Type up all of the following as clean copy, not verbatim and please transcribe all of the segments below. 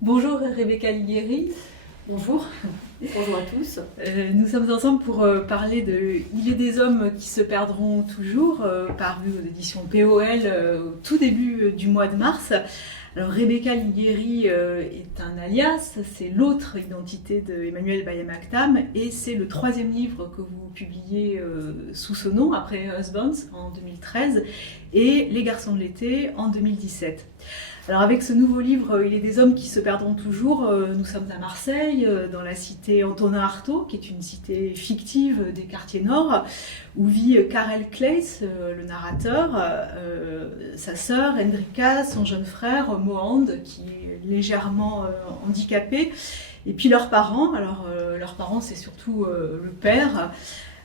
Bonjour Rebecca Ligueri. Bonjour, bonjour à tous. Nous sommes ensemble pour parler de Il est des hommes qui se perdront toujours, paru aux éditions POL au tout début du mois de mars. Alors Rebecca Ligueri est un alias, c'est l'autre identité de Emmanuel Bayamaktam et c'est le troisième livre que vous publiez sous ce nom après Husbands en 2013 et Les garçons de l'été en 2017. Alors avec ce nouveau livre, Il est des hommes qui se perdront toujours, nous sommes à Marseille, dans la cité Antonin Artaud, qui est une cité fictive des quartiers nord, où vit Karel Claes, le narrateur, sa sœur Hendrika, son jeune frère Mohand, qui est légèrement handicapé, et puis leurs parents. Alors leurs parents, c'est surtout le père.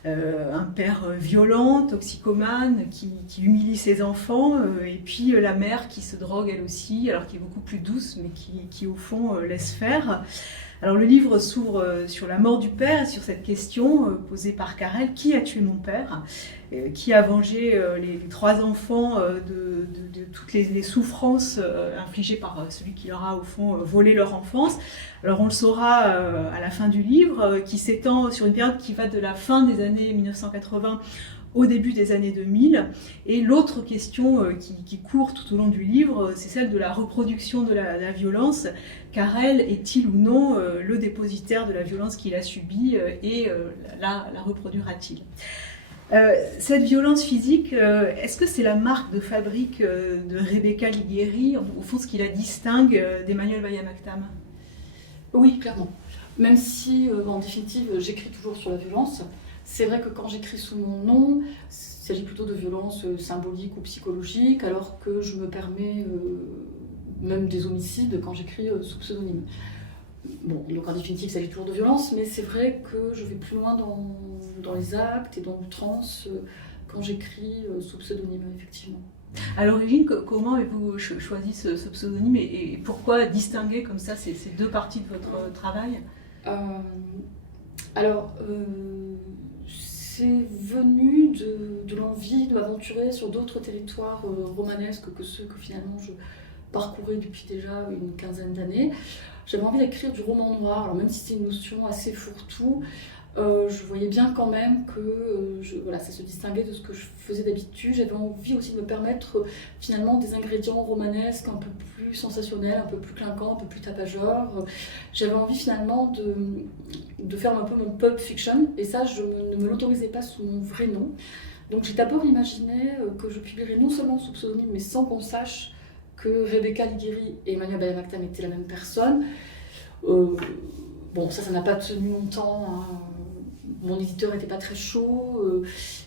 Un père violent, toxicomane, qui humilie ses enfants, et puis la mère qui se drogue elle aussi, alors qui est beaucoup plus douce, mais qui au fond laisse faire. Alors le livre s'ouvre sur la mort du père et sur cette question posée par Karel: qui a tué mon père ? Qui a vengé les trois enfants de toutes les souffrances infligées par celui qui leur a au fond volé leur enfance. Alors on le saura à la fin du livre, qui s'étend sur une période qui va de la fin des années 1980 au début des années 2000. Et l'autre question qui court tout au long du livre, c'est celle de la reproduction de la violence. Karel est-il ou non le dépositaire de la violence qu'il a subie et la reproduira-t-il ? Cette violence physique, est-ce que c'est la marque de fabrique de Rebecca Ligueri, au fond ce qui la distingue d'Emmanuel Bayamaktam ? Oui, clairement. Même si, en définitive, j'écris toujours sur la violence, c'est vrai que quand j'écris sous mon nom, il s'agit plutôt de violence symbolique ou psychologique, alors que je me permets même des homicides quand j'écris sous pseudonyme. Bon, donc en définitive, il s'agit toujours de violence, mais c'est vrai que je vais plus loin dans les actes et dans l'outrance quand j'écris sous pseudonyme, effectivement. À l'origine, comment avez-vous choisi ce pseudonyme et pourquoi distinguer comme ça ces deux parties de votre travail ? C'est venu de l'envie de m'aventurer sur d'autres territoires romanesques que ceux que finalement je parcourais depuis déjà une quinzaine d'années. J'avais envie d'écrire du roman noir, alors même si c'est une notion assez fourre-tout, je voyais bien quand même que ça se distinguait de ce que je faisais d'habitude. J'avais envie aussi de me permettre finalement des ingrédients romanesques un peu plus sensationnels, un peu plus clinquants, un peu plus tapageurs. J'avais envie finalement de faire un peu mon pulp fiction, et ça je ne me l'autorisais pas sous mon vrai nom. Donc j'ai d'abord imaginé que je publierais non seulement sous pseudonyme, mais sans qu'on sache que Rebecca Ligueri et Emmanuel Bayamaktam étaient la même personne. Bon, ça n'a pas tenu longtemps, hein. Mon éditeur n'était pas très chaud,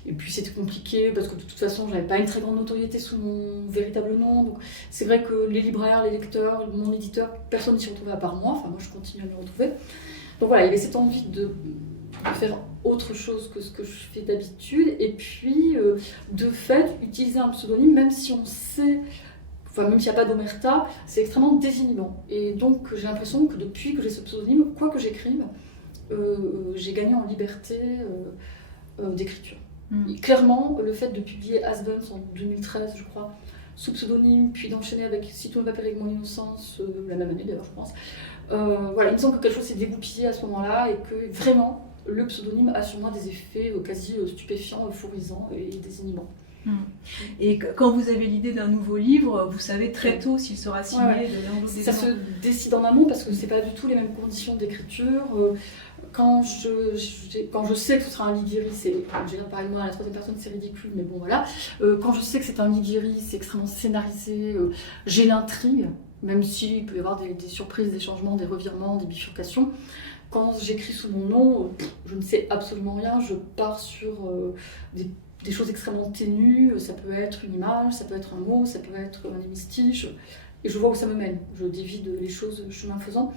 et puis c'était compliqué parce que de toute façon, j'avais pas une très grande notoriété sous mon véritable nom. Donc c'est vrai que les libraires, les lecteurs, mon éditeur, personne ne s'y retrouvait à part moi. Enfin, moi, je continue à m'y retrouver. Donc voilà, il y avait cette envie de faire autre chose que ce que je fais d'habitude, et puis de fait, utiliser un pseudonyme, même si on sait... Enfin, même s'il n'y a pas d'omerta, c'est extrêmement désinhibant. Et donc j'ai l'impression que depuis que j'ai ce pseudonyme, quoi que j'écrive, j'ai gagné en liberté d'écriture. Et clairement, le fait de publier Husbands en 2013, je crois, sous pseudonyme, puis d'enchaîner avec Si tout ne va pas avec mon innocence, la même année d'ailleurs, je pense, il me semble que quelque chose s'est dégoupillé à ce moment-là, et que vraiment, le pseudonyme a sur moi des effets quasi stupéfiants, euphorisants et désinhibants. Et quand vous avez l'idée d'un nouveau livre, vous savez très tôt s'il sera signé de l'un ou l'autre des Ça se décide en amont parce que c'est pas du tout les mêmes conditions d'écriture. Quand je sais que ce sera un Ligueri, j'ai parlé de moi à la troisième personne, c'est ridicule, mais bon voilà. Quand je sais que c'est un Ligueri, c'est extrêmement scénarisé, j'ai l'intrigue, même s'il peut y avoir des surprises, des changements, des revirements, des bifurcations. Quand j'écris sous mon nom, je ne sais absolument rien, je pars sur des choses extrêmement ténues, ça peut être une image, ça peut être un mot, ça peut être un hémistiche, et je vois où ça me mène, je dévide les choses chemin faisant.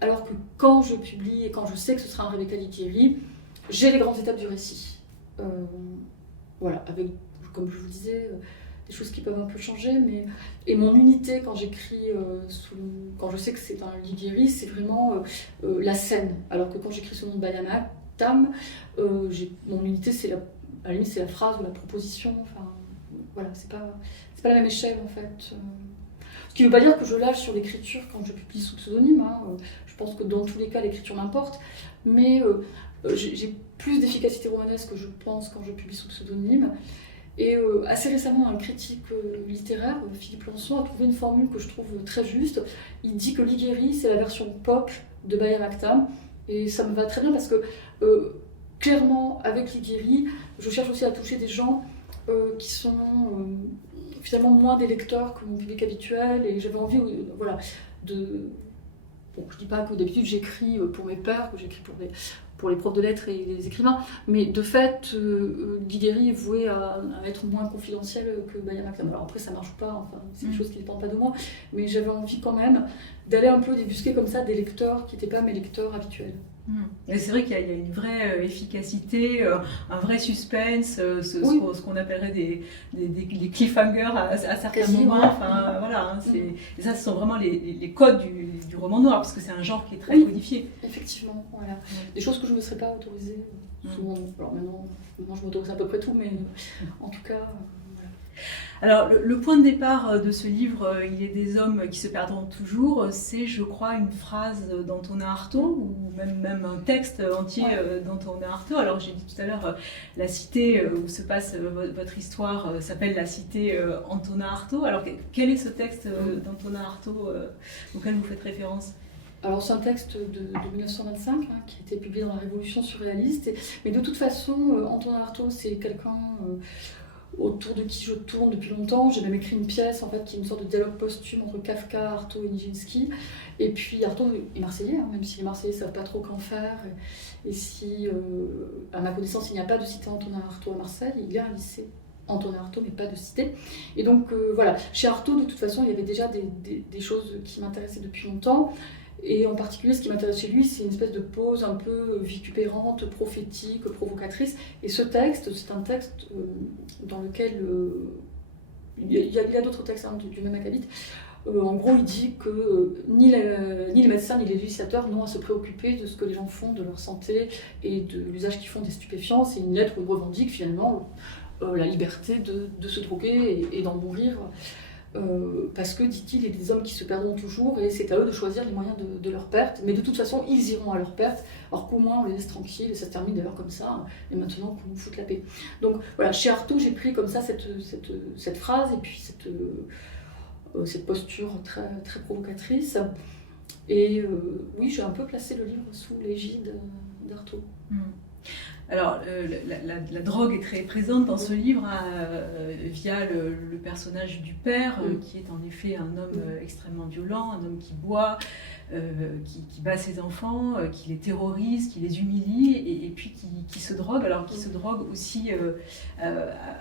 Alors que quand je publie et quand je sais que ce sera un Rebecca Ligueri, j'ai les grandes étapes du récit. Avec, comme je vous disais, des choses qui peuvent un peu changer, et mon unité quand j'écris, quand je sais que c'est un Ligueri, c'est vraiment la scène. Alors que quand j'écris sous le nom de Bayamaktam, mon unité à la limite, c'est la phrase ou la proposition. Enfin, voilà, c'est pas la même échelle en fait. Ce qui ne veut pas dire que je lâche sur l'écriture quand je publie sous pseudonyme. Hein. Je pense que dans tous les cas, l'écriture m'importe. Mais j'ai plus d'efficacité romanesque, je pense, quand je publie sous pseudonyme. Et assez récemment, un critique littéraire, Philippe Lançon, a trouvé une formule que je trouve très juste. Il dit que Liguori, c'est la version pop de Bayard Actam. Et ça me va très bien parce que, clairement, avec Liguori, je cherche aussi à toucher des gens qui sont finalement moins des lecteurs que mon public habituel. Et j'avais envie voilà, de... Bon, je ne dis pas que d'habitude j'écris pour mes pairs, que j'écris pour les profs de lettres et les écrivains, mais de fait, Liguori est voué à être moins confidentiel que Bayard Actam. Alors après, ça ne marche pas, enfin, c'est quelque chose qui ne dépend pas de moi, mais j'avais envie quand même d'aller un peu débusquer comme ça des lecteurs qui n'étaient pas mes lecteurs habituels. Et c'est vrai qu'il y a une vraie efficacité, un vrai suspense, ce qu'on appellerait des cliffhangers à certains moments. Enfin, voilà, hein, et ça, ce sont vraiment les codes du roman noir, parce que c'est un genre qui est très codifié. Effectivement, voilà. Des choses que je ne me serais pas autorisée souvent. Alors maintenant je m'autorise à peu près tout, mais en tout cas... Alors, le point de départ de ce livre, Il est des hommes qui se perdront toujours, c'est, je crois, une phrase d'Antonin Artaud, ou même un texte entier d'Antonin Artaud. Alors, j'ai dit tout à l'heure, la cité où se passe votre histoire s'appelle la cité Antonin Artaud. Alors, quel est ce texte d'Antonin Artaud auquel vous faites référence ? Alors c'est un texte de 1925 qui a été publié dans la Révolution surréaliste. Mais de toute façon, Antonin Artaud, c'est quelqu'un... autour de qui je tourne depuis longtemps. J'ai même écrit une pièce en fait, qui est une sorte de dialogue posthume entre Kafka, Artaud et Nijinsky. Et puis Artaud est marseillais, hein, même si les Marseillais ne savent pas trop qu'en faire. Et si, à ma connaissance, il n'y a pas de cité Antonin Artaud à Marseille, il y a un lycée Antonin Artaud, mais pas de cité. Et donc voilà, chez Artaud, de toute façon, il y avait déjà des choses qui m'intéressaient depuis longtemps. Et en particulier, ce qui m'intéresse chez lui, c'est une espèce de pose un peu vicupérante, prophétique, provocatrice. Et ce texte, c'est un texte dans lequel... il y a d'autres textes du même acabit. En gros, il dit que ni les médecins ni les législateurs n'ont à se préoccuper de ce que les gens font de leur santé et de l'usage qu'ils font des stupéfiants. C'est une lettre où il revendique finalement la liberté de se droguer et d'en mourir. Parce que, dit-il, il y a des hommes qui se perdront toujours et c'est à eux de choisir les moyens de leur perte, mais de toute façon ils iront à leur perte, alors qu'au moins on les laisse tranquilles et ça se termine d'ailleurs comme ça, et maintenant qu'on nous foute la paix. Donc voilà, chez Artaud j'ai pris comme ça cette phrase et puis cette posture très, très provocatrice, et oui, j'ai un peu placé le livre sous l'égide d'Artaud. Alors, la drogue est très présente dans ce livre via le personnage du père, qui est en effet un homme extrêmement violent, un homme qui boit, qui bat ses enfants, qui les terrorise, qui les humilie, et puis qui se drogue, alors qui se drogue aussi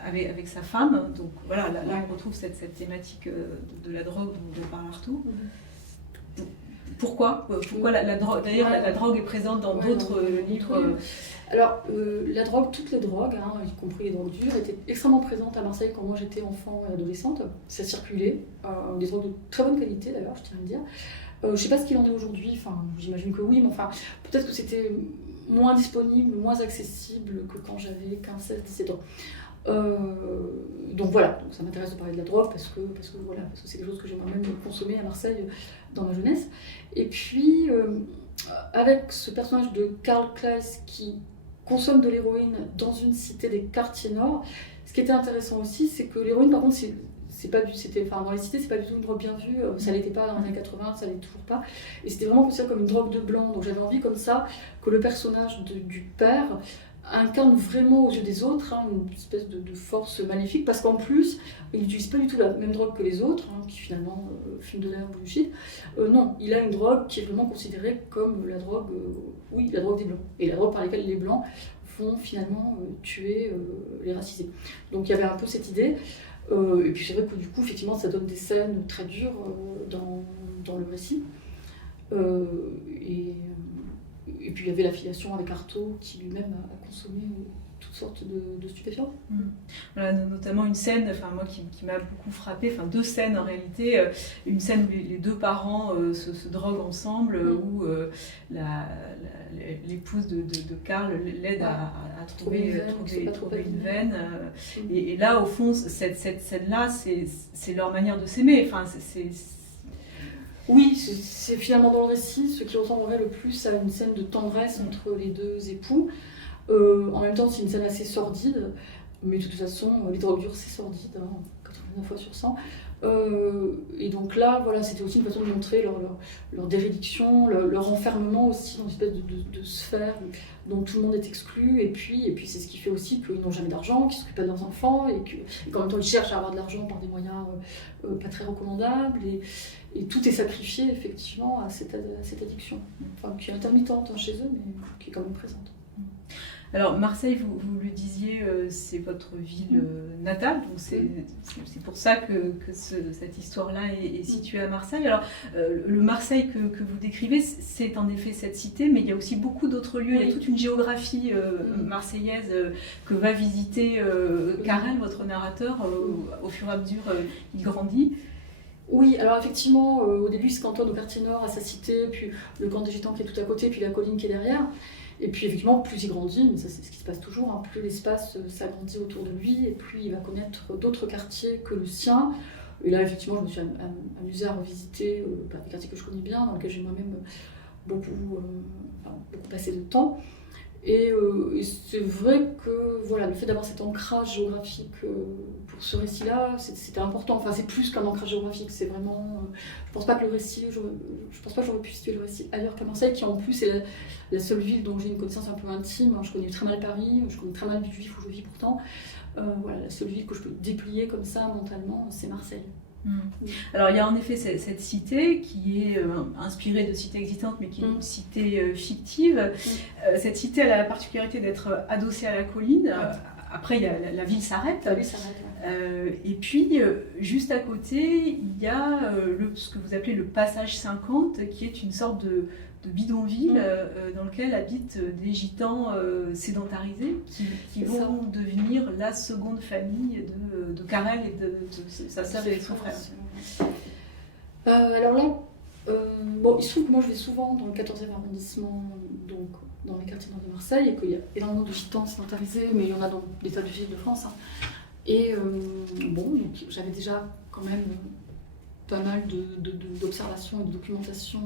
avec sa femme. Donc voilà, là on retrouve cette thématique de la drogue dont parle Artaud. Pourquoi la drogue, d'ailleurs, la drogue est présente dans d'autres livres. Alors, la drogue, toutes les drogues, y compris les drogues dures, étaient extrêmement présentes à Marseille quand moi j'étais enfant et adolescente. Ça circulait, des drogues de très bonne qualité d'ailleurs, je tiens à le dire. Je ne sais pas ce qu'il en est aujourd'hui, enfin, j'imagine que oui, mais enfin, peut-être que c'était moins disponible, moins accessible que quand j'avais 15, 16, 17 ans. Donc voilà, donc ça m'intéresse de parler de la drogue parce que c'est quelque chose que j'aimerais même consommer à Marseille dans ma jeunesse. Et puis, avec ce personnage de Karl Kleiss qui consomme de l'héroïne dans une cité des quartiers nord, ce qui était intéressant aussi, c'est que l'héroïne, par contre, dans les cités, c'est pas du tout une drogue bien vue, ça l'était pas dans les années 80, ça l'est toujours pas, et c'était vraiment considéré comme une drogue de blanc. Donc j'avais envie comme ça que le personnage du père incarne vraiment aux yeux des autres une espèce de force maléfique, parce qu'en plus il n'utilise pas du tout la même drogue que les autres, qui finalement fument de l'air bullshit. Non, il a une drogue qui est vraiment considérée comme la drogue des blancs, et la drogue par laquelle les blancs vont finalement tuer les racisés. Donc il y avait un peu cette idée, et puis c'est vrai que du coup effectivement ça donne des scènes très dures dans le récit, et puis il y avait l'affiliation avec Artaud qui lui-même a consommé toutes sortes de stupéfiants. Voilà, notamment une scène, moi qui m'a beaucoup frappée, deux scènes en réalité. Une scène où les deux parents se droguent ensemble, où l'épouse de Karl l'aide à trouver une veine. Et là, au fond, cette scène-là, c'est leur manière de s'aimer. Oui, c'est finalement dans le récit ce qui ressemblerait le plus à une scène de tendresse entre les deux époux. En même temps, c'est une scène assez sordide, mais de toute façon, les drogues dures, c'est sordide, hein, 89 fois sur 100. Et donc là, voilà, c'était aussi une façon de montrer leur dérédiction, leur enfermement aussi dans une espèce de sphère dont tout le monde est exclu. Et puis c'est ce qui fait aussi qu'ils n'ont jamais d'argent, qu'ils ne s'occupent pas de leurs enfants, et qu'en même temps, ils cherchent à avoir de l'argent par des moyens pas très recommandables. Et tout est sacrifié, effectivement, à cette addiction, enfin, qui est intermittente hein, chez eux, mais qui est quand même présente. Alors Marseille, vous le disiez, c'est votre ville natale, donc c'est pour ça que cette histoire-là est située à Marseille. Alors le Marseille que vous décrivez, c'est en effet cette cité, mais il y a aussi beaucoup d'autres lieux, il y a toute une géographie marseillaise que va visiter Carrel, votre narrateur, au fur et à mesure il grandit. Oui, alors effectivement, au début il se cantonne au quartier nord, à sa cité, puis le camp des Gitans qui est tout à côté, puis la colline qui est derrière. Et puis effectivement, plus il grandit, mais ça c'est ce qui se passe toujours, hein, plus l'espace s'agrandit autour de lui, et plus il va connaître d'autres quartiers que le sien. Et là, effectivement, je me suis amusée à revisiter des quartiers que je connais bien, dans lesquels j'ai moi-même beaucoup passé de temps. Et c'est vrai que voilà, le fait d'avoir cet ancrage géographique pour ce récit-là, c'était important. Enfin, c'est plus qu'un ancrage géographique, c'est vraiment... je pense pas que j'aurais pu situer le récit ailleurs qu'à Marseille, qui en plus est la seule ville dont j'ai une connaissance un peu intime. Je connais très mal Paris, je connais très mal Villejuif où je vis pourtant. Voilà, la seule ville que je peux déplier comme ça mentalement, c'est Marseille. Alors il y a en effet cette cité qui est inspirée de cités existantes mais qui est une cité fictive. Cette cité elle a la particularité d'être adossée à la colline. Après il y a la ville s'arrête. Et puis juste à côté il y a ce que vous appelez le passage 50 qui est une sorte de bidonville dans lequel habitent des gitans sédentarisés qui vont devenir la seconde famille de Carrel et de sa sœur et de son frère. Alors là, bon, il se trouve que moi je vais souvent dans le 14e arrondissement, donc dans les quartiers nord de Marseille, et qu'il y a énormément de gitans sédentarisés, mais il y en a dans des tas de villes de France. Hein. Et bon, donc j'avais déjà quand même pas mal d'observations et de documentation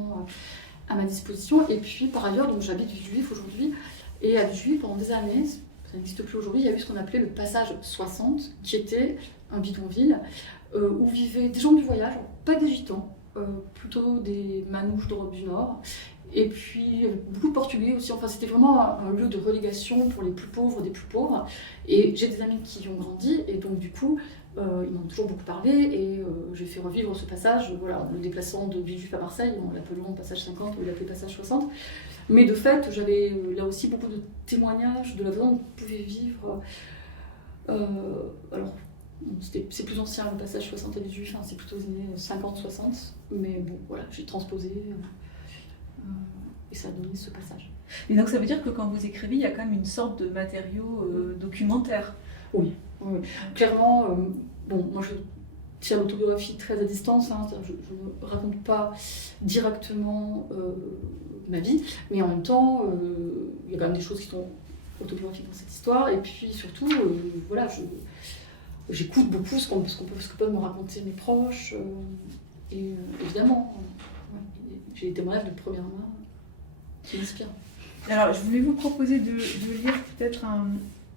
à ma disposition. Et puis par ailleurs, donc j'habite Villejuif aujourd'hui, et à Villejuif pendant des années, ça n'existe plus aujourd'hui, il y a eu ce qu'on appelait le passage 60, qui était un bidonville où vivaient des gens du voyage, pas des gitans, plutôt des manouches d'Europe du Nord, et puis beaucoup de Portugais aussi. Enfin, c'était vraiment un lieu de relégation pour les plus pauvres des plus pauvres. Et j'ai des amis qui y ont grandi, et donc du coup, ils m'ont toujours beaucoup parlé, et j'ai fait revivre ce passage, voilà, en le déplaçant de Villejuif à Marseille, en l'appelant passage 50 ou il l'appelait passage 60. Mais de fait, j'avais là aussi beaucoup de témoignages de la façon dont on pouvait vivre. Alors, c'est plus ancien le passage 60 à Villejuif, hein, c'est plutôt les années 50-60, mais bon, voilà, j'ai transposé et ça a donné ce passage. Et donc ça veut dire que quand vous écrivez, il y a quand même une sorte de matériau documentaire. Oui. Clairement, bon, moi je tiens l'autobiographie très à distance, hein, je ne raconte pas directement ma vie, mais en même temps, il y a quand même des choses qui sont autobiographiques dans cette histoire, et puis surtout, voilà, j'écoute beaucoup ce que peuvent me raconter mes proches, et évidemment, j'ai des témoignages de première main qui m'inspirent. Alors, je voulais vous proposer de lire peut-être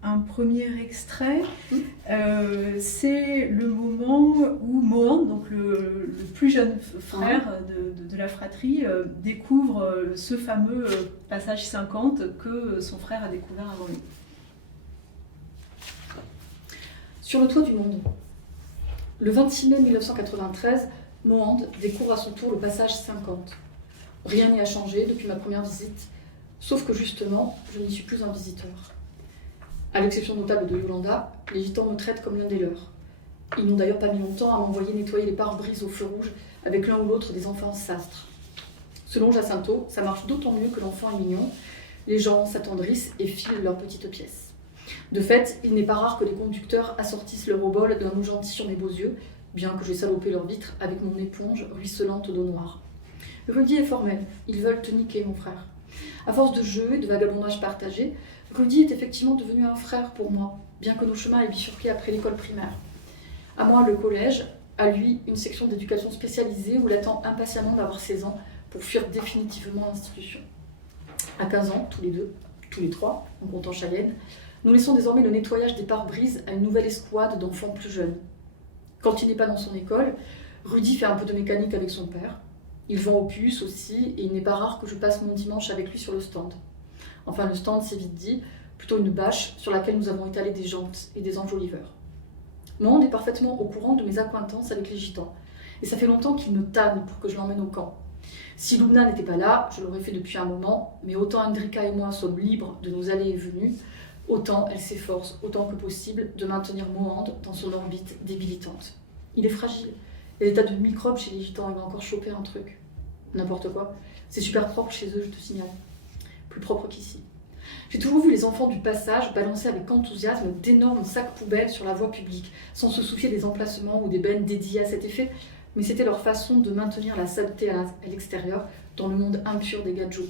un premier extrait. C'est le moment où Mohand, donc le plus jeune frère de la fratrie, découvre ce fameux passage 50 que son frère a découvert avant lui. Sur le toit du monde, le 26 mai 1993, Mohand découvre à son tour le passage 50. Rien n'y a changé depuis ma première visite, sauf que justement, je n'y suis plus un visiteur. À l'exception notable de Yolanda, les gitans me traitent comme l'un des leurs. Ils n'ont d'ailleurs pas mis longtemps à m'envoyer nettoyer les pare-brises au feu rouge avec l'un ou l'autre des enfants sastres. Selon Jacinto, ça marche d'autant mieux que l'enfant est mignon. Les gens s'attendrissent et filent leurs petites pièces. De fait, il n'est pas rare que les conducteurs assortissent leur obole d'un mot gentil sur mes beaux yeux, bien que j'ai salopé leurs vitres avec mon éponge ruisselante d'eau noire. Rudy est formel, ils veulent te niquer, mon frère. À force de jeux et de vagabondage partagé, Rudy est effectivement devenu un frère pour moi, bien que nos chemins aient bifurqué après l'école primaire. À moi le collège, à lui une section d'éducation spécialisée où il attend impatiemment d'avoir 16 ans pour fuir définitivement l'institution. À 15 ans, tous les deux, tous les trois, en comptant Cheyenne, nous laissons désormais le nettoyage des pare-brises à une nouvelle escouade d'enfants plus jeunes. Quand il n'est pas dans son école, Rudy fait un peu de mécanique avec son père. Il vend aux puces aussi, et il n'est pas rare que je passe mon dimanche avec lui sur le stand. Enfin, le stand, c'est vite dit, plutôt une bâche sur laquelle nous avons étalé des jantes et des enjoliveurs. Monde est parfaitement au courant de mes accointances avec les gitans, et ça fait longtemps qu'il me tanne pour que je l'emmène au camp. Si Lubna n'était pas là, je l'aurais fait depuis un moment, mais autant Hendrika et moi sommes libres de nos allées et venues, autant elle s'efforce, autant que possible, de maintenir Mohand dans son orbite débilitante. Il est fragile. Il y a des tas de microbes chez les gitans, il va encore choper un truc. N'importe quoi. C'est super propre chez eux, je te signale. Plus propre qu'ici. J'ai toujours vu les enfants du passage balancer avec enthousiasme d'énormes sacs poubelles sur la voie publique, sans se soucier des emplacements ou des bennes dédiées à cet effet, mais c'était leur façon de maintenir la saleté à l'extérieur, dans le monde impur des gadgets.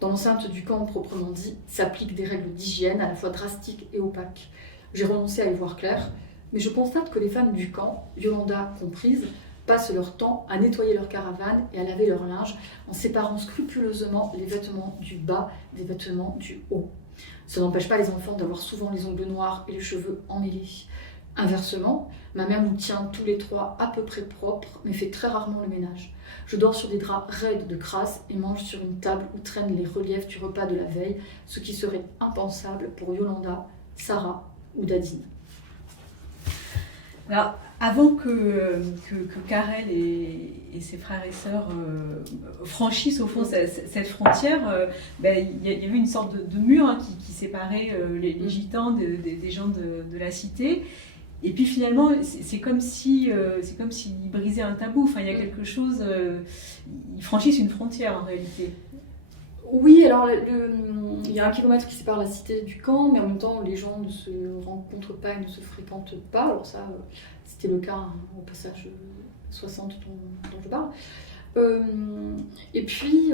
Dans l'enceinte du camp proprement dit, s'appliquent des règles d'hygiène à la fois drastiques et opaques. J'ai renoncé à y voir clair, mais je constate que les femmes du camp, Yolanda comprise, passent leur temps à nettoyer leur caravane et à laver leur linge en séparant scrupuleusement les vêtements du bas des vêtements du haut. Ça n'empêche pas les enfants d'avoir souvent les ongles noirs et les cheveux emmêlés. Inversement, ma mère nous tient tous les trois à peu près propres, mais fait très rarement le ménage. Je dors sur des draps raides de crasse et mange sur une table où traînent les reliefs du repas de la veille, ce qui serait impensable pour Yolanda, Sarah ou Dadine. Alors, avant que Karel et ses frères et sœurs franchissent au fond cette frontière, il y avait une sorte de mur qui séparait les gitans des gens de la cité. Et puis finalement, c'est comme s'ils brisaient un tabou. Enfin, il y a quelque chose. Ils franchissent une frontière en réalité. Oui, alors il y a 1 kilomètre qui sépare la cité du camp, mais en même temps, les gens ne se rencontrent pas et ne se fréquentent pas. Alors ça, c'était le cas au passage 60 dont je parle. Et puis,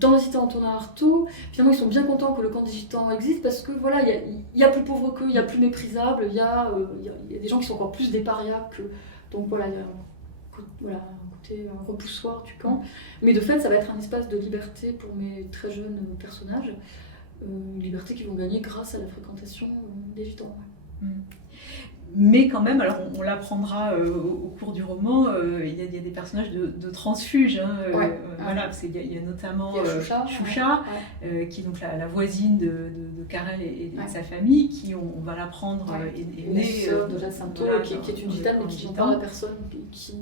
dans la cité Antonin Artaud, finalement, ils sont bien contents que le camp des gitans existe parce que voilà, il y a plus pauvre qu'eux, il y a plus méprisable, il y a des gens qui sont encore plus des parias que. Donc voilà, il y a un côté repoussoir du camp. Mais de fait, ça va être un espace de liberté pour mes très jeunes personnages, une liberté qu'ils vont gagner grâce à la fréquentation des gitans. Ouais. Mais quand même, alors on l'apprendra au cours du roman, il y a des personnages de transfuges. Voilà, parce qu'il y a notamment Choucha, qui est donc la voisine de Karel et de sa famille, qui, on va l'apprendre, est née. La sœur de Jacinto, qui est une gitane, mais qui n'en parle à personne, qui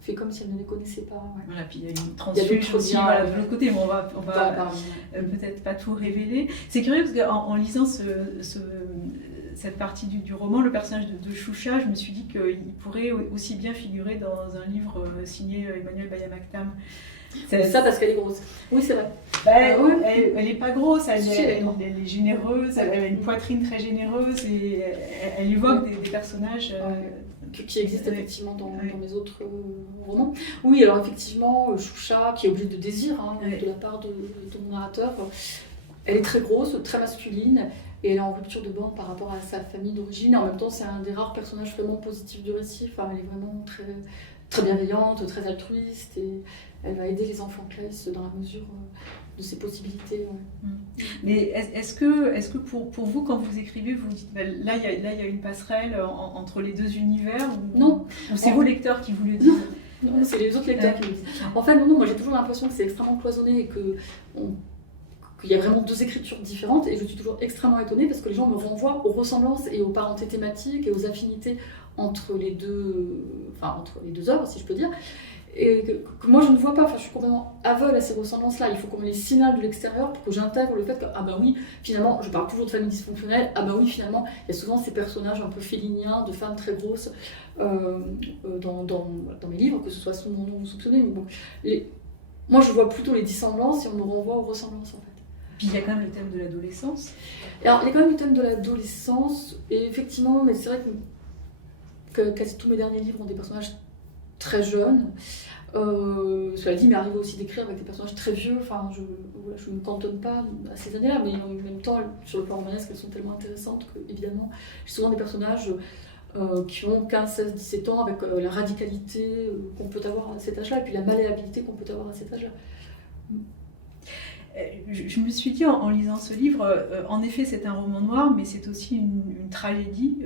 fait comme si elle ne les connaissait pas. Ouais. Voilà, puis il y a une transfuge aussi de l'autre côté, mais on va peut-être pas tout révéler. C'est curieux parce qu'en lisant cette partie du roman, le personnage de Choucha, je me suis dit qu'il pourrait aussi bien figurer dans un livre signé Emmanuel Bayamaktam. Ça parce qu'elle est grosse. Oui, c'est vrai. Elle n'est pas grosse, elle est généreuse, elle a une poitrine très généreuse et elle évoque des personnages qui existent effectivement dans mes autres romans. Oui, alors effectivement, Choucha, qui est objet de désir de la part de ton narrateur, elle est très grosse, très masculine. Et elle est en rupture de banc par rapport à sa famille d'origine. Et en même temps, c'est un des rares personnages vraiment positifs du récit. Enfin, elle est vraiment très, très bienveillante, très altruiste. Et elle va aider les enfants Claes dans la mesure de ses possibilités. Ouais. Mais est-ce que pour vous, quand vous écrivez, vous dites là, il y a une passerelle entre les deux univers Non. Ou c'est vos lecteurs qui vous le disent? Non, c'est les autres lecteurs qui le disent. En fait, non, moi j'ai toujours l'impression que c'est extrêmement cloisonné et qu'il y a vraiment deux écritures différentes, et je suis toujours extrêmement étonnée parce que les gens me renvoient aux ressemblances et aux parentés thématiques et aux affinités entre les deux œuvres, si je peux dire, et que moi je ne vois pas. Enfin, je suis complètement aveugle à ces ressemblances-là. Il faut qu'on me les signale de l'extérieur pour que j'intègre le fait que, ah bah oui, finalement, je parle toujours de famille dysfonctionnelle, ah bah oui, finalement, il y a souvent ces personnages un peu féliniens, de femmes très grosses dans mes livres, que ce soit sous mon nom ou soupçonné. Mais bon, moi je vois plutôt les dissemblances et on me renvoie aux ressemblances en fait. Puis il y a quand même le thème de l'adolescence. Alors, il y a quand même le thème de l'adolescence, et effectivement, mais c'est vrai que quasi tous mes derniers livres ont des personnages très jeunes. Cela dit, il m'est arrivé aussi d'écrire avec des personnages très vieux. Enfin, je ne me cantonne pas à ces années-là, mais en même temps, sur le plan romanesque, elles sont tellement intéressantes que, évidemment, j'ai souvent des personnages qui ont 15, 16, 17 ans, avec la radicalité qu'on peut avoir à cet âge-là, et puis la malléabilité qu'on peut avoir à cet âge-là. Je me suis dit en lisant ce livre, en effet c'est un roman noir, mais c'est aussi une tragédie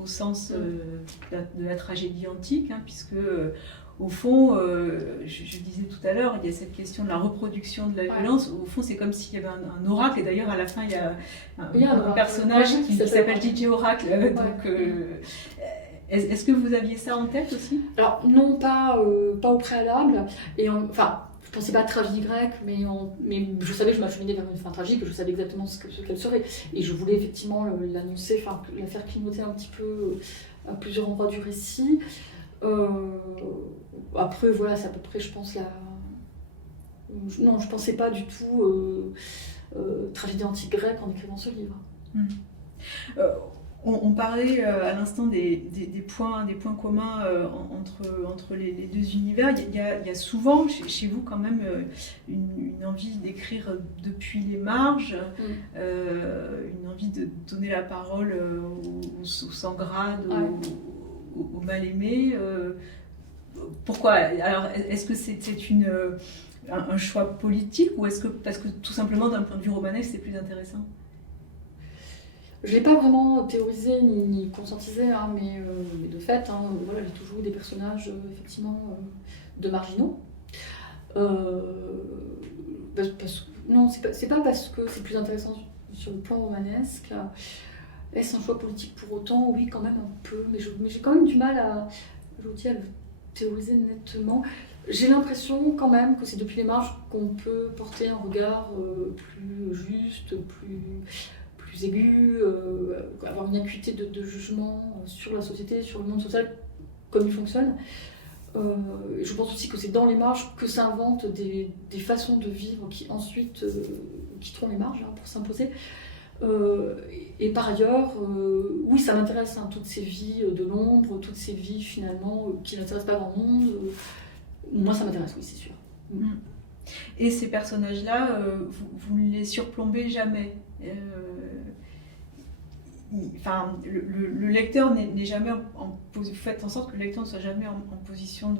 au sens de la tragédie antique, hein, puisque au fond, je disais tout à l'heure, il y a cette question de la reproduction de la violence. Au fond, c'est comme s'il y avait un oracle, et d'ailleurs à la fin il y a un personnage qui s'appelle DJ Oracle. Est-ce que vous aviez ça en tête aussi? Alors non, pas au préalable, enfin. Je pensais pas à tragédie grecque, mais je savais que je m'acheminais vers une fin tragique, je savais exactement ce qu'elle serait. Et je voulais effectivement l'annoncer, enfin la faire clignoter un petit peu à plusieurs endroits du récit. Après, voilà, c'est à peu près, je pense, non, je pensais pas du tout tragédie antique grecque en écrivant ce livre. On parlait à l'instant des points communs entre les deux univers. Il y a souvent chez vous quand même une envie d'écrire depuis les marges, une envie de donner la parole aux sans grade, aux mal aimés. Pourquoi? Alors, est-ce que c'est un choix politique, ou est-ce que parce que tout simplement d'un point de vue romanesque c'est plus intéressant? Je ne l'ai pas vraiment théorisé ni conscientisé, hein, mais de fait, hein, voilà, j'ai toujours eu des personnages effectivement de marginaux. Non, c'est pas parce que c'est plus intéressant sur le plan romanesque. Est-ce un choix politique pour autant? Oui, quand même un peu, mais j'ai quand même du mal à le théoriser nettement. J'ai l'impression quand même que c'est depuis les marges qu'on peut porter un regard plus juste, plus aigu, avoir une acuité de jugement sur la société, sur le monde social, comme il fonctionne. Je pense aussi que c'est dans les marges que s'inventent des façons de vivre qui ensuite quitteront les marges, hein, pour s'imposer. Et par ailleurs, oui, ça m'intéresse, hein, toutes ces vies de l'ombre, toutes ces vies finalement qui n'intéressent pas grand monde. Moi, ça m'intéresse, oui, c'est sûr. Et ces personnages-là, vous ne les surplombez jamais. Enfin, le lecteur n'est jamais en position. Vous faites en sorte que le lecteur ne soit jamais en position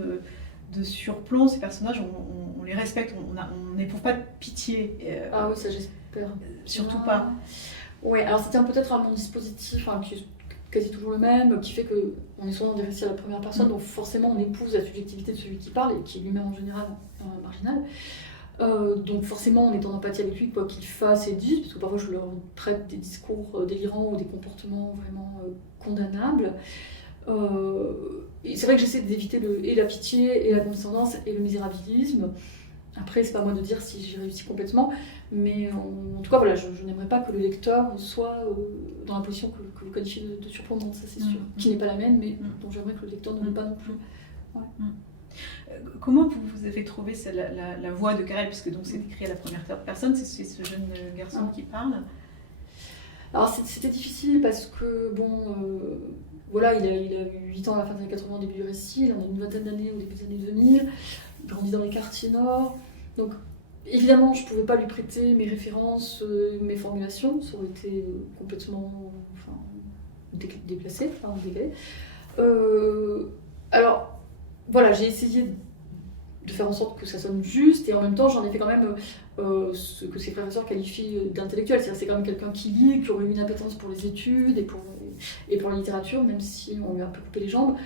de surplomb. Ces personnages, on les respecte, on n'éprouve pas de pitié. Ah oui, ça j'espère. Surtout pas. Oui, alors c'était peut-être un mon dispositif, hein, qui est quasi toujours le même, qui fait qu'on est souvent dans des récits à la première personne, donc forcément on épouse la subjectivité de celui qui parle, et qui est lui-même en général marginal. Donc forcément on est en empathie avec lui, quoi qu'il fasse et dise, parce que parfois je leur traite des discours délirants ou des comportements vraiment condamnables. Et c'est vrai que j'essaie d'éviter et la pitié, et la condescendance, et le misérabilisme. Après, c'est pas à moi de dire si j'ai réussi complètement, mais en tout cas, voilà, je n'aimerais pas que le lecteur soit dans la position que vous qualifiez de surplombante, ça c'est sûr, qui n'est pas la mienne, mais dont j'aimerais que le lecteur ne l'ait pas non plus. Ouais. Comment vous avez trouvé la voix de Karel, puisque donc c'est écrit à la première personne, c'est ce jeune garçon qui parle? Alors c'était difficile parce que, bon, voilà, il a eu 8 ans à la fin des années 80 au début du récit, il en a une vingtaine d'années au début des années 2000, il grandit dans les quartiers nord, donc évidemment je ne pouvais pas lui prêter mes références, mes formulations, ça aurait été complètement déplacé, décalé. Alors voilà, j'ai essayé de faire en sorte que ça sonne juste, et en même temps j'en ai fait quand même ce que ses frères et sœurs qualifient d'intellectuel, c'est-à-dire c'est quand même quelqu'un qui lit, qui aurait eu une appétence pour les études et pour la littérature, même si on lui a un peu coupé les jambes.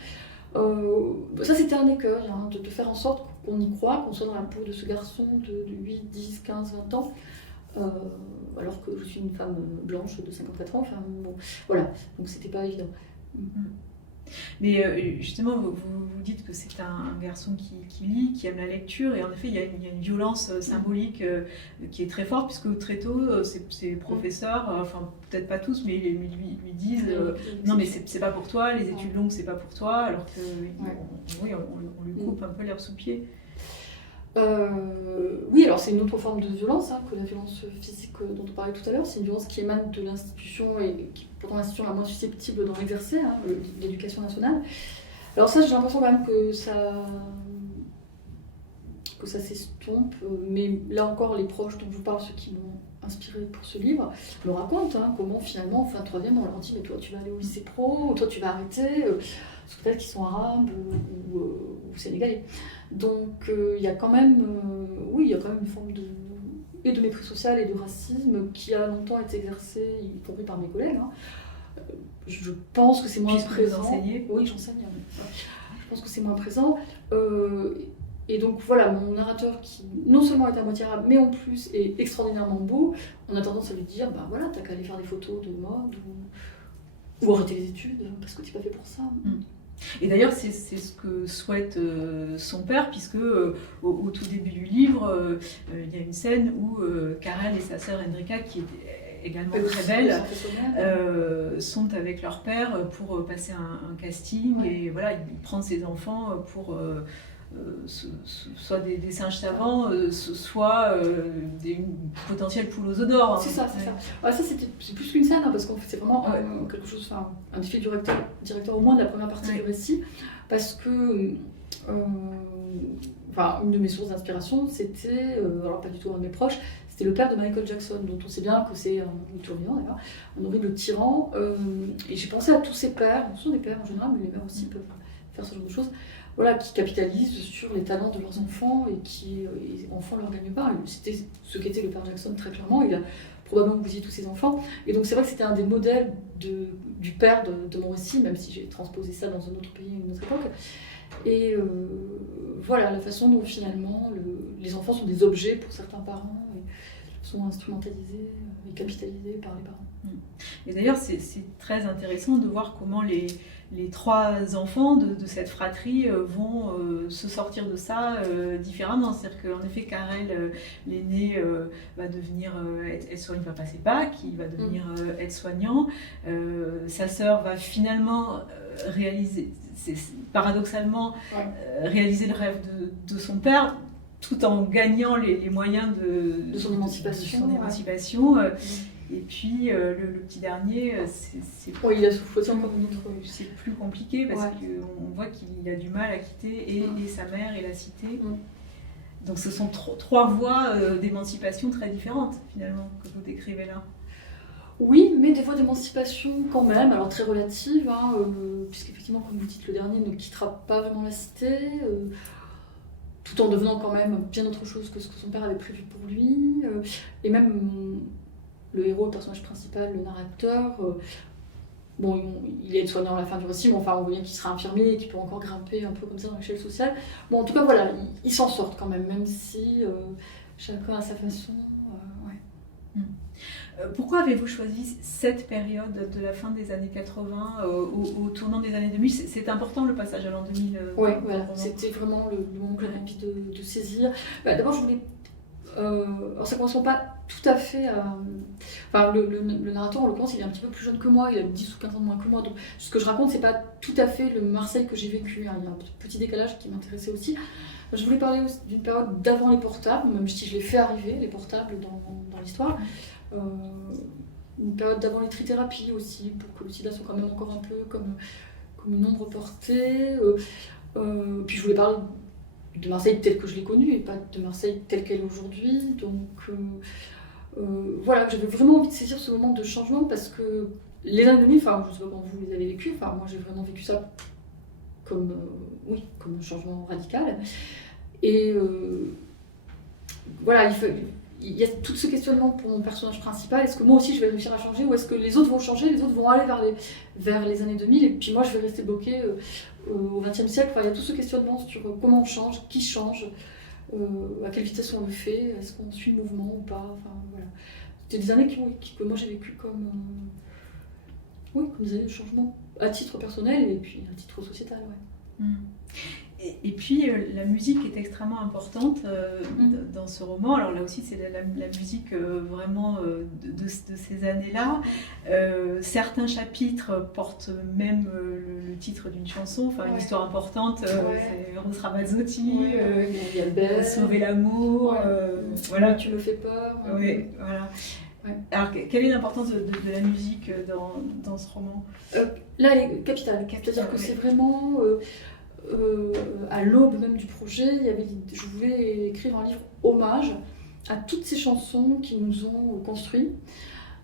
Ça c'était un écueil, hein, de faire en sorte qu'on y croit, qu'on soit dans la peau de ce garçon de 8, 10, 15, 20 ans, alors que je suis une femme blanche de 54 ans, enfin bon, voilà, donc c'était pas évident. Mais justement, vous dites que c'est un garçon qui lit, qui aime la lecture, et en effet, il y a une violence symbolique qui est très forte, puisque très tôt, ses professeurs, enfin peut-être pas tous, mais lui disent non, mais c'est pas pour toi, les études longues, c'est pas pour toi, alors que oui, on lui coupe un peu l'herbe sous le pied. Oui, alors c'est une autre forme de violence, hein, que la violence physique dont on parlait tout à l'heure. C'est une violence qui émane de l'institution, et qui est pourtant l'institution la moins susceptible d'en exercer, hein, l'éducation nationale. Alors ça, j'ai l'impression quand même que ça s'estompe, mais là encore, les proches dont je vous parle, ceux qui m'ont inspiré pour ce livre, me raconte comment finalement, en fin de troisième, on leur dit mais toi tu vas aller au lycée pro, ou toi tu vas arrêter, parce que peut-être qu'ils sont arabes ou sénégalais. Donc il y a quand même, oui, il y a quand même une forme de mépris social et de racisme qui a longtemps été exercé, y compris par mes collègues. Je pense que c'est moins présent. Vous enseignez ? Oui, j'enseigne. Je pense que c'est moins présent. Et donc voilà, mon narrateur qui non seulement est à moitié arabe, mais en plus est extraordinairement beau, on a tendance à lui dire, bah voilà, t'as qu'à aller faire des photos de mode ou arrêter les études, parce que t'es pas fait pour ça. Et d'ailleurs, c'est ce que souhaite son père, puisque au tout début du livre, il y a une scène où Karel et sa sœur Hendrika, qui est également très belle, sont avec leur père pour passer un casting. Ouais. Et voilà, il prend ses enfants pour soit des singes savants, soit des potentielles poules aux œufs d'or. C'est ça, c'est ça. Ouais, ça, c'est plus qu'une scène, parce qu'en fait, c'est vraiment quelque chose, un défi du directeur au moins de la première partie du récit, parce que une de mes sources d'inspiration, c'était, alors pas du tout un de mes proches, c'était le père de Michael Jackson, dont on sait bien que c'est un tourbillon d'ailleurs, un horrible tyran, et j'ai pensé à tous ces pères, ce sont des pères en général, mais les mères aussi peuvent faire ce genre de choses, voilà, qui capitalisent sur les talents de leurs enfants et qui en font leur gagne-pain. C'était ce qu'était le père Jackson très clairement, il a probablement bousillé tous ses enfants, et donc c'est vrai que c'était un des modèles du père de mon récit, même si j'ai transposé ça dans un autre pays, une autre époque. Et voilà, la façon dont finalement les enfants sont des objets pour certains parents, et sont instrumentalisés et capitalisés par les parents. Et d'ailleurs, c'est très intéressant de voir comment les trois enfants de cette fratrie vont se sortir de ça différemment. C'est-à-dire qu'en effet, Karel, l'aîné, va devenir aide-soignant, il va passer bac, il va devenir aide-soignant. Sa sœur va finalement réaliser, paradoxalement, réaliser le rêve de son père, tout en gagnant les moyens de son émancipation. Et puis le petit dernier, il a souffert encore une autre. C'est plus compliqué parce qu'on voit qu'il a du mal à quitter et sa mère et la cité. Donc ce sont trois voies d'émancipation très différentes finalement que vous décrivez là. Oui, mais des voies d'émancipation quand même, alors très relatives, puisqu'effectivement, comme vous dites, le dernier ne quittera pas vraiment la cité, tout en devenant quand même bien autre chose que ce que son père avait prévu pour lui, et même le héros, le personnage principal, le narrateur, il est aide-soignant à la fin du récit, mais enfin on voit bien qu'il sera infirmier et qu'il peut encore grimper un peu comme ça dans l'échelle sociale. Bon, en tout cas, voilà, ils s'en sortent quand même si chacun à sa façon. Pourquoi avez-vous choisi cette période de la fin des années 80 au tournant des années 2000 ? C'est important le passage à l'an 2000 Oui, voilà, c'était vraiment le moment que j'avais envie de saisir. D'abord, je voulais... alors ça ne correspond pas tout à fait à... Enfin, le narrateur, en l'occurrence, il est un petit peu plus jeune que moi, il a 10 ou 15 ans de moins que moi, donc ce que je raconte, c'est pas tout à fait le Marseille que j'ai vécu, il y a un petit décalage qui m'intéressait aussi. Je voulais parler aussi d'une période d'avant les portables, même si je l'ai fait arriver, les portables, dans l'histoire. Une période d'avant les trithérapies aussi, pour que le sida soit quand même encore un peu comme une ombre portée. Puis je voulais parler de Marseille telle que je l'ai connue et pas de Marseille telle qu'elle est aujourd'hui. Donc voilà, j'avais vraiment envie de saisir ce moment de changement parce que les années 2000, je ne sais pas comment vous les avez vécues, moi j'ai vraiment vécu ça comme un changement radical. Et voilà, il y a tout ce questionnement pour mon personnage principal. Est-ce que moi aussi je vais réussir à changer ou est-ce que les autres vont changer, les autres vont aller vers les années 2000 et puis moi je vais rester bloquée au XXe siècle. Enfin, il y a tout ce questionnement sur comment on change, qui change, à quelle vitesse on le fait, est-ce qu'on suit le mouvement ou pas. Enfin, voilà. C'était des années que moi j'ai vécu comme des années de changement à titre personnel et puis à titre sociétal. Et puis la musique est extrêmement importante dans ce roman. Alors là aussi c'est la musique vraiment de ces années-là. Certains chapitres portent même le titre d'une chanson, une histoire importante, c'est Rose Ramazzotti, Sauver l'amour, voilà. Tu me fais peur. Voilà. Alors quelle est l'importance de la musique dans ce roman ? Là elle est capitale. C'est-à-dire que c'est vraiment... à l'aube même du projet, je voulais écrire un livre hommage à toutes ces chansons qui nous ont construits.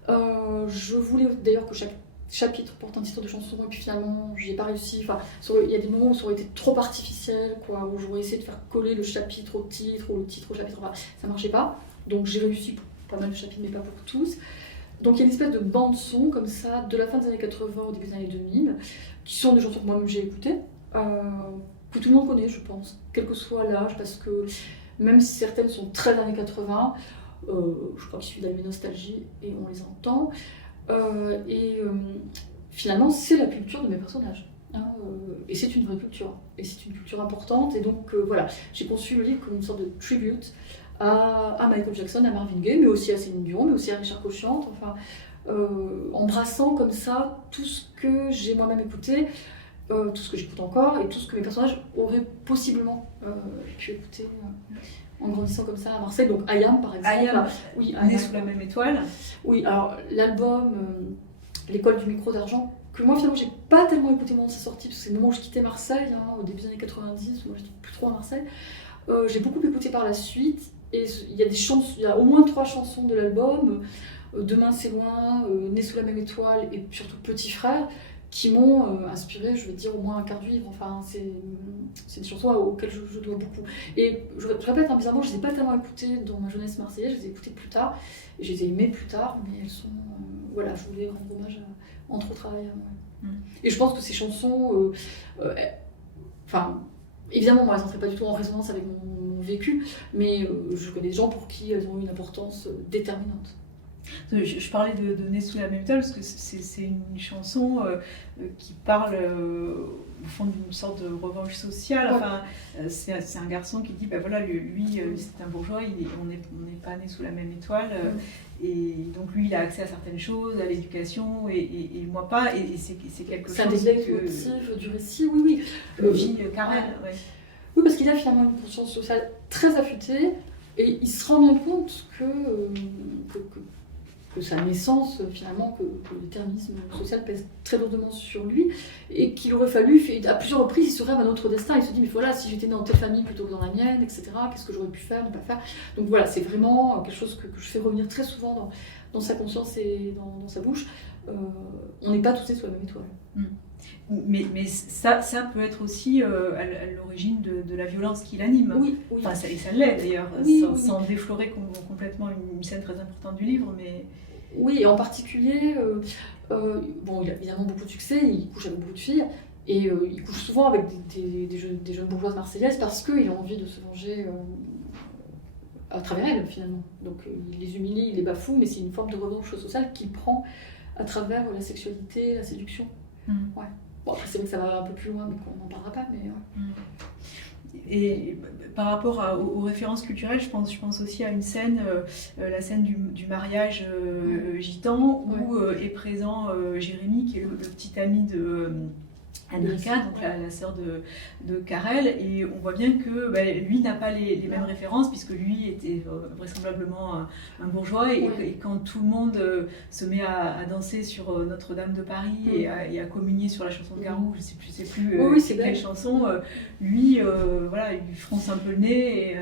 Je voulais d'ailleurs que chaque chapitre porte un titre de chanson, et puis finalement, j'ai pas réussi. Enfin, il y a des moments où ça aurait été trop artificiel, quoi, où j'aurais essayé de faire coller le chapitre au titre, ou le titre au chapitre, enfin, ça marchait pas. Donc j'ai réussi pour pas mal de chapitres, mais pas pour tous. Donc il y a une espèce de bande-son comme ça, de la fin des années 80 au début des années 2000, qui sont des chansons que moi-même j'ai écoutées, que tout le monde connaît, je pense, quel que soit l'âge, parce que même si certaines sont très années 80, je crois qu'il suffit d'allumer Nostalgie et on les entend. Finalement, c'est la culture de mes personnages. Hein, et c'est une vraie culture. Et c'est une culture importante. Et donc, voilà, j'ai conçu le livre comme une sorte de tribute à Michael Jackson, à Marvin Gaye, mais aussi à Céline Dion, mais aussi à Richard Cochiant. Enfin, embrassant comme ça tout ce que j'ai moi-même écouté, tout ce que j'écoute encore, et tout ce que mes personnages auraient possiblement pu écouter en grandissant comme ça à Marseille. Donc Ayam, par exemple. Ayam, oui, Né sous la même étoile. Oui, alors l'album L'école du micro d'argent, que moi finalement j'ai pas tellement écouté au moment de sa sortie, parce que c'est le moment où je quittais Marseille, hein, au début des années 90, où moi j'étais plus trop à Marseille. J'ai beaucoup écouté par la suite, et il y a des chansons, il y a au moins 3 chansons de l'album, Demain c'est loin, Né sous la même étoile, et surtout Petit frère, qui m'ont inspiré, je vais dire, au moins un quart du livre. Enfin, c'est des chansons auxquelles je dois beaucoup. Et je répète, bizarrement, je ne les ai pas tellement écoutées dans ma jeunesse marseillaise, je les ai écoutées plus tard, et je les ai aimées plus tard, mais elles sont... voilà, je voulais rendre hommage entre autres à Ayam. Ouais. Et je pense que ces chansons... enfin, évidemment, moi, elles n'entraient pas du tout en résonance avec mon vécu, mais je connais des gens pour qui elles ont eu une importance déterminante. Je parlais de Né sous la même étoile parce que c'est une chanson qui parle au fond d'une sorte de revanche sociale. Enfin, c'est un garçon qui dit voilà, lui c'est un bourgeois, on n'est pas né sous la même étoile, et donc lui il a accès à certaines choses, à l'éducation, et moi pas, et c'est quelque chose. C'est un des leitmotifs du récit, oui. Vit Carrel, ouais. Oui, parce qu'il a finalement une conscience sociale très affûtée, et il se rend bien compte que sa naissance, finalement, que le déterminisme social pèse très lourdement sur lui, et qu'il aurait fallu, à plusieurs reprises, il se rêve un autre destin, il se dit, mais voilà, si j'étais né dans telle famille plutôt que dans la mienne, etc., qu'est-ce que j'aurais pu faire, ne pas faire. Donc voilà, c'est vraiment quelque chose que je fais revenir très souvent dans sa conscience et dans sa bouche. On n'est pas tous nés sous la même étoile. Mais ça peut être aussi à l'origine de la violence qui l'anime. Oui. Enfin, et ça l'est d'ailleurs, sans déflorer complètement une scène très importante du livre. Mais... Oui, et en particulier, bon, il a évidemment beaucoup de succès, il couche avec beaucoup de filles, et il couche souvent avec des jeunes bourgeoises marseillaises parce qu'il a envie de se venger à travers elles, finalement. Donc il les humilie, il les bafoue, mais c'est une forme de revanche sociale qu'il prend à travers la sexualité, la séduction. Ouais. Bon, après, c'est vrai que ça va un peu plus loin, mais qu'on n'en parlera pas. Mais, Et par rapport aux références culturelles, je pense aussi à une scène, la scène du mariage gitan, où est présent Jérémy, qui est le petit ami de Annika, donc la sœur de Carrel, et on voit bien que lui n'a pas les mêmes références, puisque lui était vraisemblablement un bourgeois, et quand tout le monde se met à danser sur Notre-Dame de Paris et à communier sur la chanson de Garou, je sais plus c'est quelle chanson, lui voilà, il fronce un peu le nez, et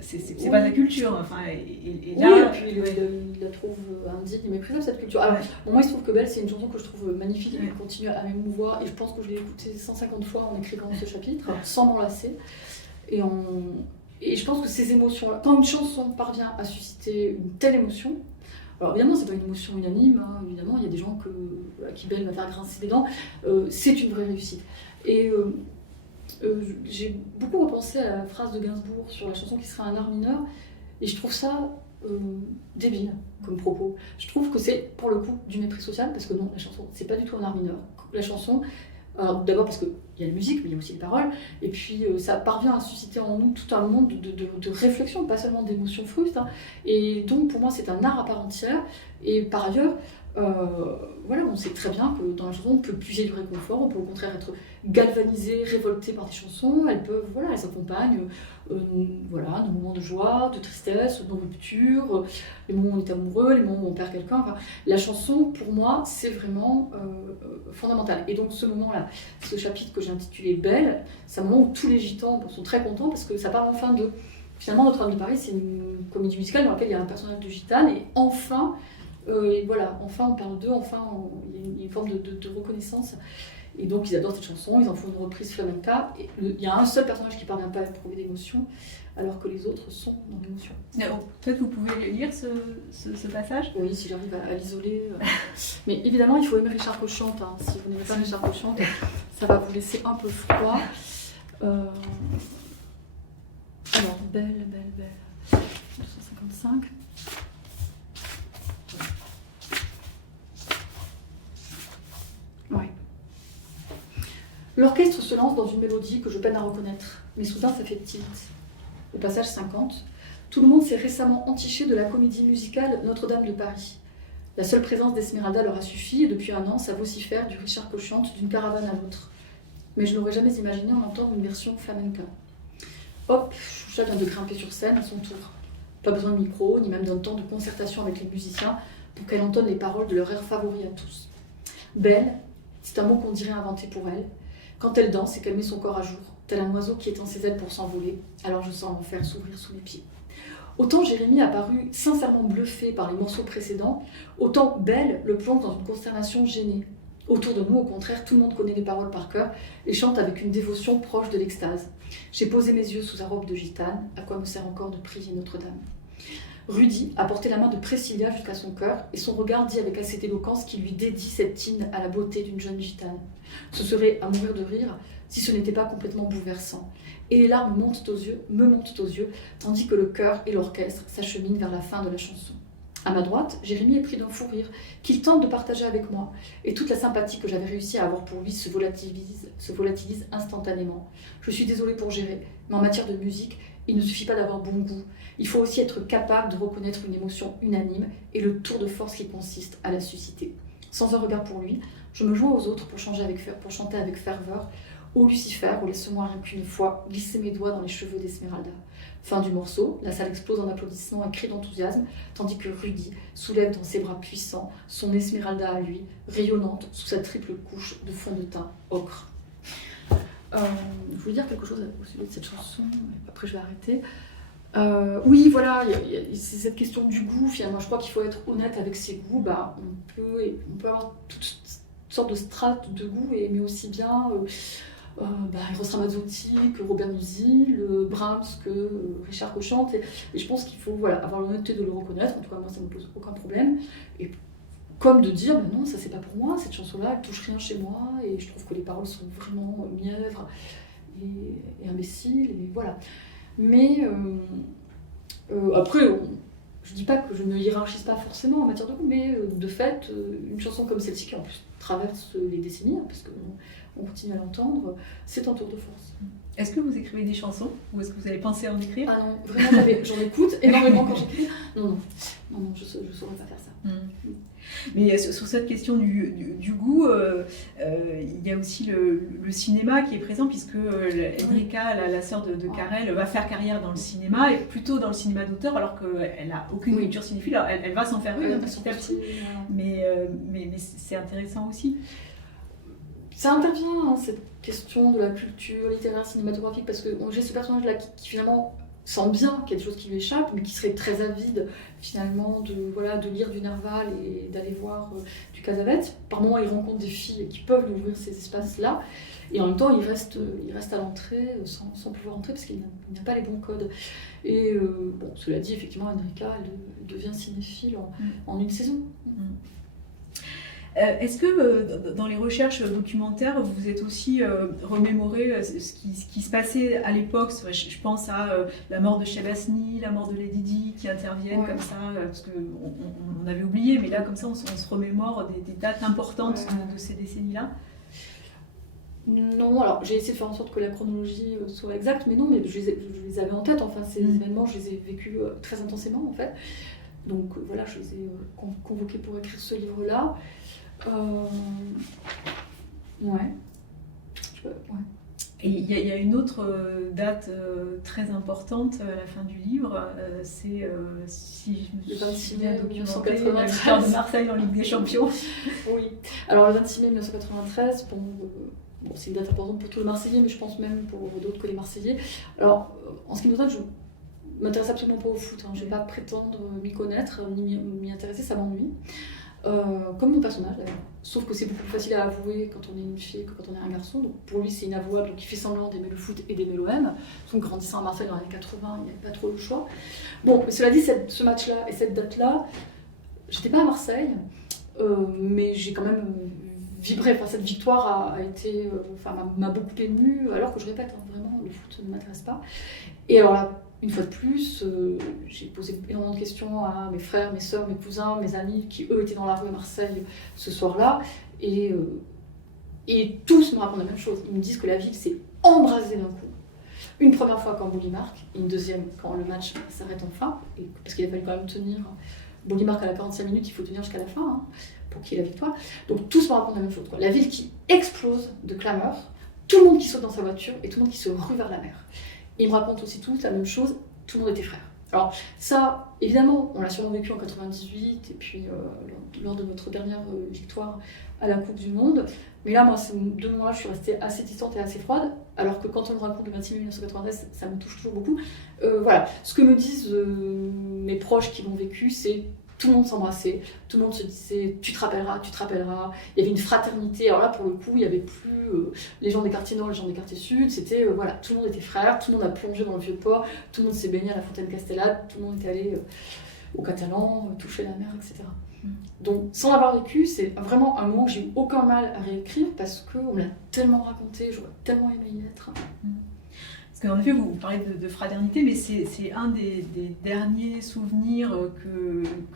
c'est pas sa culture, enfin, et là... Oui, et puis il la trouve indigne et méprisable, cette culture. Alors, moi, il se trouve que Belle, c'est une chanson que je trouve magnifique, et qui continue à m'émouvoir, et je pense que je l'ai écoutée 150 fois en écrivant ce chapitre, sans m'en lasser. Et je pense que ces émotions-là, quand une chanson parvient à susciter une telle émotion, alors évidemment, c'est pas une émotion unanime, hein, évidemment, il y a des gens à qui Belle va faire grincer des dents, c'est une vraie réussite. Et... j'ai beaucoup repensé à la phrase de Gainsbourg sur la chanson qui serait un art mineur, et je trouve ça débile comme propos. Je trouve que c'est pour le coup du mépris social, parce que non, la chanson c'est pas du tout un art mineur. La chanson, d'abord parce qu'il y a la musique, mais il y a aussi les paroles, et puis ça parvient à susciter en nous tout un monde de réflexion, pas seulement d'émotions frustes, hein. Et donc pour moi c'est un art à part entière, et par ailleurs voilà, on sait très bien que dans la chanson on peut puiser du réconfort, on peut au contraire être galvanisé, révolté par des chansons, elles accompagnent nos moments de joie, de tristesse, nos ruptures, les moments où on est amoureux, les moments où on perd quelqu'un. Enfin, la chanson pour moi c'est vraiment fondamental. Et donc ce moment-là, ce chapitre que j'ai intitulé Belle, c'est un moment où tous les gitans sont très contents parce que ça parle enfin d'eux. finalement, Notre-Dame de Paris, c'est une comédie musicale dans laquelle il y a un personnage de gitane, et enfin, enfin on parle d'eux, enfin il y a une forme de reconnaissance. Et donc ils adorent cette chanson, ils en font une reprise flamenca. Et il y a un seul personnage qui ne parvient pas à éprouver d'émotion, alors que les autres sont dans l'émotion. Peut-être vous pouvez lire ce passage. Oui, si j'arrive à l'isoler. Mais évidemment, il faut aimer Richard Cochante. Hein. Si vous n'aimez pas Richard Cochante, ça va vous laisser un peu froid. Alors, belle, 255. Ouais. L'orchestre se lance dans une mélodie que je peine à reconnaître, mais soudain ça fait tilt. Au passage 50, tout le monde s'est récemment entiché de la comédie musicale Notre-Dame de Paris. La seule présence d'Esmeralda leur a suffi, et depuis un an, ça vocifère du Richard Cochante d'une caravane à l'autre. Mais je n'aurais jamais imaginé en entendre une version flamenca. Hop, Choucha vient de grimper sur scène à son tour. Pas besoin de micro, ni même d'un temps de concertation avec les musiciens pour qu'elle entonne les paroles de leur air favori à tous. Belle, c'est un mot qu'on dirait inventé pour elle. Quand elle danse et qu'elle met son corps à jour, tel un oiseau qui étend ses ailes pour s'envoler, alors je sens l'enfer s'ouvrir sous mes pieds. Autant Jérémie a paru sincèrement bluffé par les morceaux précédents, autant Belle le plonge dans une consternation gênée. Autour de nous, au contraire, tout le monde connaît les paroles par cœur et chante avec une dévotion proche de l'extase. J'ai posé mes yeux sous sa robe de gitane, à quoi me sert encore de prier Notre-Dame. Rudy a porté la main de Priscilla jusqu'à son cœur et son regard dit avec assez d'éloquence qu'il lui dédie cette hymne à la beauté d'une jeune gitane. Ce serait à mourir de rire si ce n'était pas complètement bouleversant. Et les larmes me montent aux yeux, tandis que le chœur et l'orchestre s'acheminent vers la fin de la chanson. À ma droite, Jérémie est pris d'un fou rire qu'il tente de partager avec moi, et toute la sympathie que j'avais réussi à avoir pour lui se volatilise instantanément. Je suis désolée pour Géré, mais en matière de musique, il ne suffit pas d'avoir bon goût. Il faut aussi être capable de reconnaître une émotion unanime et le tour de force qui consiste à la susciter. Sans un regard pour lui, je me joins aux autres pour chanter avec ferveur. Ô Lucifer, ou laisse-moi rien qu'une fois glisser mes doigts dans les cheveux d'Esmeralda. Fin du morceau, la salle explose en applaudissements et cris d'enthousiasme, tandis que Rudy soulève dans ses bras puissants son Esmeralda à lui, rayonnante sous sa triple couche de fond de teint ocre. Je voulais dire quelque chose au sujet de cette chanson, après je vais arrêter. Oui, voilà, c'est cette question du goût, finalement. Je crois qu'il faut être honnête avec ses goûts. On peut avoir toutes sortes de strates de goût, mais aussi bien Eros Ramazzotti que Robert Musil, Brahms que Richard Cochante. Et je pense qu'il faut avoir l'honnêteté de le reconnaître. En tout cas, moi, ça ne me pose aucun problème. Et comme de dire, non, ça c'est pas pour moi, cette chanson-là, elle touche rien chez moi, et je trouve que les paroles sont vraiment mièvres et imbéciles, et voilà. Mais après, je dis pas que je ne hiérarchise pas forcément en matière de goût, mais de fait, une chanson comme celle-ci, qui en plus traverse les décennies, parce qu'on continue à l'entendre, c'est un tour de force. Est-ce que vous écrivez des chansons, ou est-ce que vous avez pensé à en écrire? Ah non, vraiment, j'en écoute énormément quand j'écris. Non, je ne saurais pas faire ça. Mais sur cette question du goût, il y a aussi le cinéma qui est présent, puisque Enrica, la sœur de Karel, va faire carrière dans le cinéma, et plutôt dans le cinéma d'auteur, alors qu'elle n'a aucune culture cinéphile. Alors, elle va s'en faire une petit à petit, mais c'est intéressant aussi. Ça intervient, cette question de la culture littéraire, cinématographique, parce que j'ai ce personnage-là qui finalement sent bien qu'il y a des choses qui lui échappent, mais qui serait très avide finalement de lire du Nerval et d'aller voir du Cassavetes. Par moments, il rencontre des filles qui peuvent lui ouvrir ces espaces-là, et en même temps, il reste à l'entrée sans pouvoir entrer parce qu'il n'a pas les bons codes. Et cela dit, effectivement, Enrica, elle devient cinéphile en une saison. Est-ce que dans les recherches documentaires, vous êtes aussi remémoré ce qui se passait à l'époque? Je pense à la mort de Shabasny, la mort de Lady Di, qui interviennent comme ça, parce qu'on avait oublié, mais là, comme ça, on se remémore des dates importantes de ces décennies-là. Non, alors j'ai essayé de faire en sorte que la chronologie soit exacte, mais non, mais je les avais en tête. Enfin, ces événements, je les ai vécus très intensément, en fait. Donc voilà, je les ai convoqués pour écrire ce livre-là. Et il y a une autre date très importante à la fin du livre, c'est, si je me souviens bien documenté, la victoire de Marseille en Ligue des Champions. Oui, alors le 26 mai 1993, c'est une date importante pour tous les Marseillais, mais je pense même pour d'autres que les Marseillais. Alors, en ce qui me concerne, m'intéresse absolument pas au foot, hein. Je vais pas prétendre m'y connaître, ni m'y intéresser, ça m'ennuie. Comme mon personnage d'ailleurs. Sauf que c'est beaucoup plus facile à avouer quand on est une fille que quand on est un garçon. Donc pour lui c'est inavouable, donc il fait semblant d'aimer le foot et d'aimer l'OM. Donc grandissant à Marseille dans les années 80, il n'y avait pas trop le choix. Bon, mais cela dit, ce match-là et cette date-là, j'étais pas à Marseille, mais j'ai quand même vibré. Enfin, cette victoire m'a beaucoup émue, alors que je répète, hein, vraiment, le foot ne m'intéresse pas. Et alors là, une fois de plus, j'ai posé énormément de questions à mes frères, mes sœurs, mes cousins, mes amis qui eux étaient dans la rue à Marseille ce soir-là, et tous me racontent la même chose. Ils me disent que la ville s'est embrasée d'un coup. Une première fois quand Bouli marque, et une deuxième quand le match s'arrête enfin, parce qu'il a fallu quand même tenir. Bouli marque à la 45 minutes, il faut tenir jusqu'à la fin hein, pour qu'il y ait la victoire. Donc tous me racontent la même chose, quoi. La ville qui explose de clameurs, tout le monde qui saute dans sa voiture et tout le monde qui se rue vers la mer. Et ils me racontent aussi tous la même chose, tout le monde était frère. Alors ça, évidemment, on l'a sûrement vécu en 98 et puis lors de notre dernière victoire à la Coupe du Monde. Mais là, moi, de moi, je suis restée assez distante et assez froide, alors que quand on me raconte le 26 mai 1993, ça me touche toujours beaucoup. Voilà, ce que me disent mes proches qui l'ont vécu, c'est tout le monde s'embrassait, tout le monde se disait tu te rappelleras, tu te rappelleras. Il y avait une fraternité. Alors là, pour le coup, il n'y avait plus les gens des quartiers nord, les gens des quartiers sud. C'était voilà, tout le monde était frère, tout le monde a plongé dans le vieux port, tout le monde s'est baigné à la fontaine Castellade, tout le monde était allé au Catalan, toucher la mer, etc. Donc, sans l'avoir vécu, c'est vraiment un moment que j'ai eu aucun mal à réécrire parce qu'on me l'a tellement raconté, j'aurais tellement aimé y être. Parce qu'en effet, vous parlez de fraternité, mais c'est un des derniers souvenirs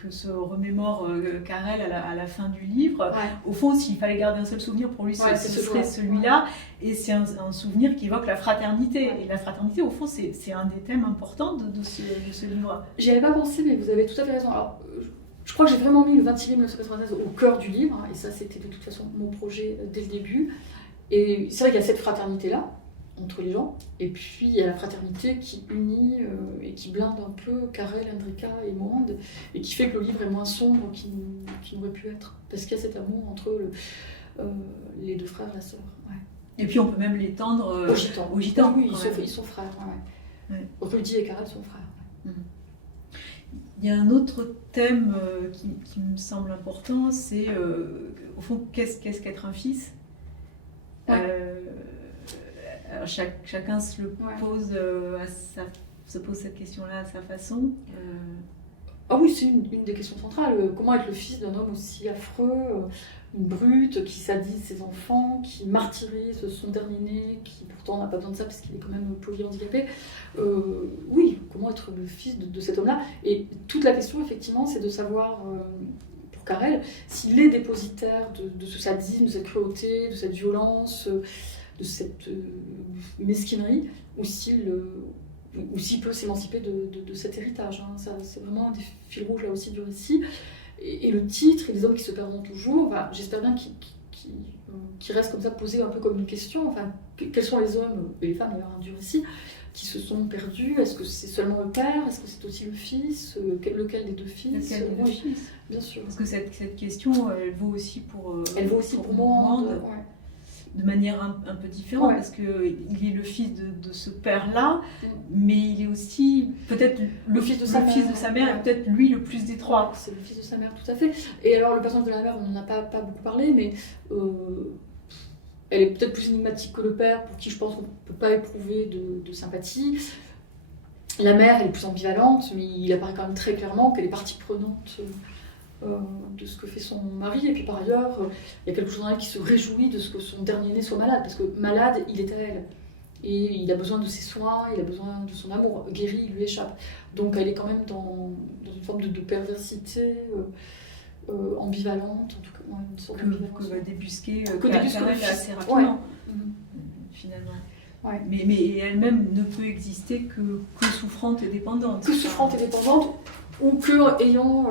que se remémore Carrel à la fin du livre. Ouais. Au fond, s'il fallait garder un seul souvenir pour lui, ce serait celui-là. Ouais. Et c'est un souvenir qui évoque la fraternité. Ouais. Et la fraternité, au fond, c'est un des thèmes importants de ce livre. J'y avais pas pensé, mais vous avez tout à fait raison. Alors, je crois que j'ai vraiment mis le 26 mai 1993 au cœur du livre, hein, et ça, c'était de toute façon mon projet dès le début. Et c'est vrai qu'il y a cette fraternité-là entre les gens, et puis il y a la fraternité qui unit et qui blinde un peu Carrel, Hendrika et Monde, et qui fait que le livre est moins sombre qu'il n'aurait pu être, parce qu'il y a cet amour entre les deux frères et la sœur. Ouais. Et puis on peut même l'étendre aux gitans. Oui, ils sont frères. Ouais. Ouais. Rudy et Carrel sont frères. Ouais. Il y a un autre thème qui me semble important, c'est au fond, qu'est-ce qu'être un fils ? Ouais. Alors chacun se pose cette question-là à sa façon. Ah oui, c'est une des questions centrales. Comment être le fils d'un homme aussi affreux, une brute, qui sadise ses enfants, qui martyrise son dernier-né, qui pourtant n'a pas besoin de ça parce qu'il est quand même polyhandicapé. Oui, comment être le fils de cet homme-là ? Et toute la question, effectivement, c'est de savoir, pour Carrel, s'il est dépositaire de ce sadisme, de cette cruauté, de cette violence, de cette mesquinerie, ou s'il peut s'émanciper de cet héritage. Hein. Ça, c'est vraiment un des fils rouges là aussi du récit. Et le titre, et les hommes qui se perdront toujours, enfin, j'espère bien qu'il reste comme ça posé un peu comme une question. Enfin, quels sont les hommes, et les femmes d'ailleurs, du récit, qui se sont perdus ? Est-ce que c'est seulement le père ? Est-ce que c'est aussi le fils ? Lequel des deux fils ? Lequel des deux fils ? Bien sûr. Parce que cette question, elle vaut aussi pour Monde. Ouais. De manière un peu différente, parce qu'il est le fils de ce père-là, mais il est aussi peut-être le fils de sa mère, et peut-être lui le plus des trois. C'est le fils de sa mère, tout à fait. Et alors le personnage de la mère, on n'en a pas beaucoup parlé, mais elle est peut-être plus énigmatique que le père, pour qui je pense qu'on ne peut pas éprouver de sympathie. La mère, elle est plus ambivalente, mais il apparaît quand même très clairement qu'elle est partie prenante de ce que fait son mari, et puis par ailleurs, il y a quelque chose en elle qui se réjouit de ce que son dernier-né soit malade, parce que malade, il est à elle. Et il a besoin de ses soins, il a besoin de son amour. Guéri, il lui échappe. Donc elle est quand même dans une forme de perversité ambivalente, en tout cas, une sorte d'ambivalence. Que va débusquer Carrel assez rapidement, finalement. Ouais. Mais elle-même ne peut exister que souffrante et dépendante. Que souffrante et dépendante, ou que ayant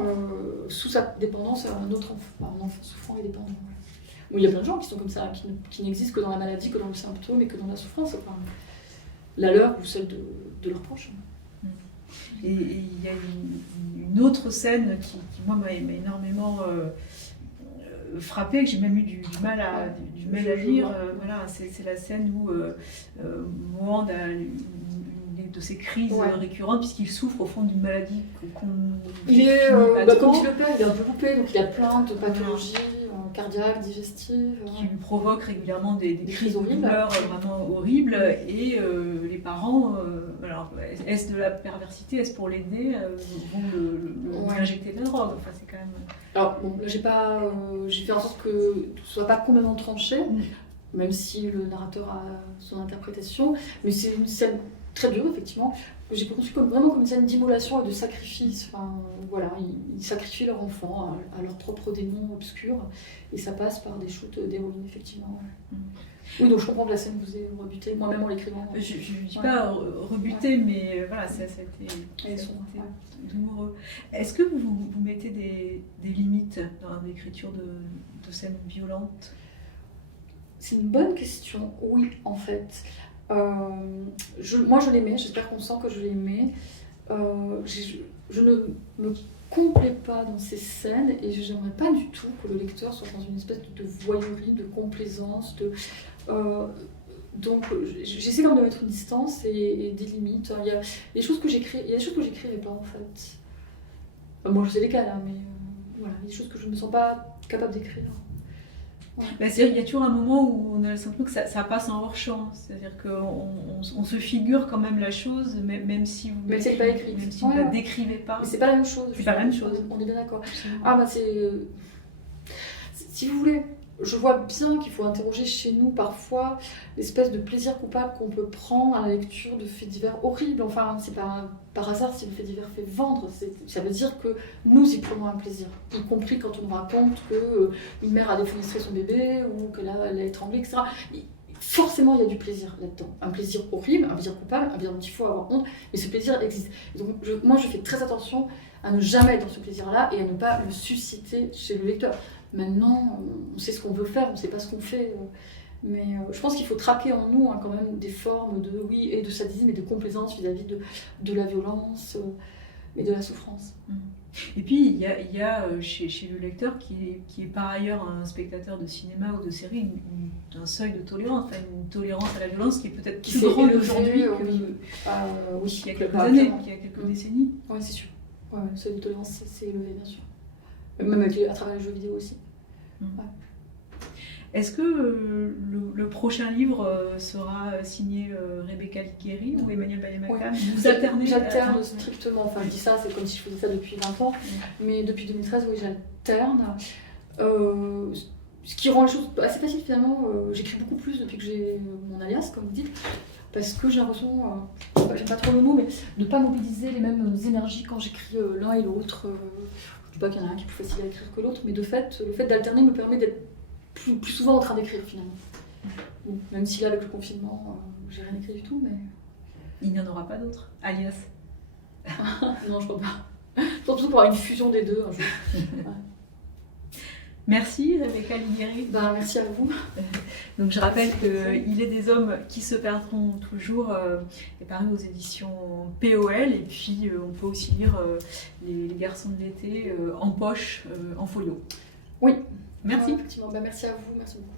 sous sa dépendance un autre enfant souffrant et dépendant. Bon, il y a plein de gens qui sont comme ça, qui n'existent que dans la maladie, que dans le symptôme et que dans la souffrance, enfin, la leur ou celle de leurs proches. Et il y a une autre scène qui moi, m'a énormément frappée, que j'ai même eu du mal à lire. Voilà, c'est la scène où Mohand a une des de ces crises Ouais. récurrentes, puisqu'il souffre au fond d'une maladie qu'on Il est, définit pas trop, comme dit le père, il est un peu loupé, donc il a plein de pathologies cardiaques, digestives. qui lui provoque régulièrement des crises de horribles. douleur vraiment horribles, et les parents, alors est-ce de la perversité, est-ce pour l'aider, vont lui Ouais. injecter de la drogue, enfin c'est quand même... Alors bon, là j'ai fait en sorte que ce soit pas complètement tranché, même si le narrateur a son interprétation, mais c'est une scène très dure effectivement, que j'ai conçue vraiment comme une scène d'immolation et de sacrifice. Enfin, voilà, ils sacrifient leur enfant à leur propre démon obscur, et ça passe par des shoots d'héroïne effectivement. Oui, donc je comprends que la scène vous ait rebuté, moi-même en l'écrivant. Je ne dis pas rebuté, mais voilà, ça a été Elles sont, douloureux. Est-ce que vous mettez des limites dans l'écriture de scènes violentes? C'est une bonne question. Oui, en fait. Moi, je l'aimais. J'espère qu'on sent que je l'aimais. Je ne me complais pas dans ces scènes et j'aimerais pas du tout que le lecteur soit dans une espèce de voyeurie, de complaisance. Donc, j'essaie quand même de mettre une distance et des limites. Il y a des choses que j'écrivais pas, en fait. Moi, je sais lesquelles, hein, mais voilà, il y a des choses que je ne me sens pas capable d'écrire. Bah, il y a toujours un moment où on a le sentiment que ça passe en hors-champ, c'est-à-dire qu'on se figure quand même la chose, même si vous c'est pas écrit. même si vous ne la décrivez pas. Mais c'est pas la même chose. C'est pas la même chose. On est bien d'accord. Absolument. Ah bah si vous voulez, je vois bien qu'il faut interroger chez nous parfois l'espèce de plaisir coupable qu'on peut prendre à la lecture de faits divers horribles. Enfin, c'est pas par hasard si le fait divers fait vendre. Ça veut dire que nous y prenons un plaisir, y compris quand on nous raconte qu'une mère a défenestré son bébé ou qu'elle a étranglé, etc. Forcément, il y a du plaisir là-dedans. Un plaisir horrible, un plaisir coupable, un plaisir dont il faut avoir honte, mais ce plaisir existe. Et donc, moi, je fais très attention à ne jamais être dans ce plaisir-là et à ne pas le susciter chez le lecteur. Maintenant, on sait ce qu'on veut faire, on ne sait pas ce qu'on fait. Mais je pense qu'il faut traquer en nous quand même des formes et de sadisme et de complaisance vis-à-vis de la violence et de la souffrance. Et puis, il y a chez le lecteur, qui est par ailleurs un spectateur de cinéma ou de série, un seuil de tolérance, enfin, une tolérance à la violence qui est peut-être plus grande aujourd'hui qu'il y a quelques années, qu'il y a quelques décennies. Oui, c'est sûr. Ouais, le seuil de tolérance, c'est élevé, bien sûr. Même à travers les jeux vidéo aussi. Ouais. Est-ce que le prochain livre sera signé Rebecca Liguéry ou Emmanuel Bayamakan? Vous alternez? J'alterne strictement. Enfin, je dis ça, c'est comme si je faisais ça depuis 20 ans. Mais depuis 2013, oui, j'alterne. Ce qui rend les choses assez faciles finalement. J'écris beaucoup plus depuis que j'ai mon alias, comme vous dites. Parce que j'ai l'impression, j'aime pas trop le mot, mais de ne pas mobiliser les mêmes énergies quand j'écris l'un et l'autre. Je dis pas qu'il y en a un qui est plus facile à écrire que l'autre, mais le fait d'alterner me permet d'être plus souvent en train d'écrire finalement. Bon, même si là avec le confinement, j'ai rien écrit du tout, mais... Il n'y en aura pas d'autres, alias? Non, je crois pas. Surtout pour avoir une fusion des deux un jour. Ouais. Merci Rebecca Liguéry. Merci à vous. Donc je rappelle que Il est des hommes qui se perdront toujours est paru aux éditions POL, et puis on peut aussi lire les garçons de l'été en poche, en folio. Oui. Merci. Effectivement. Merci à vous, merci beaucoup.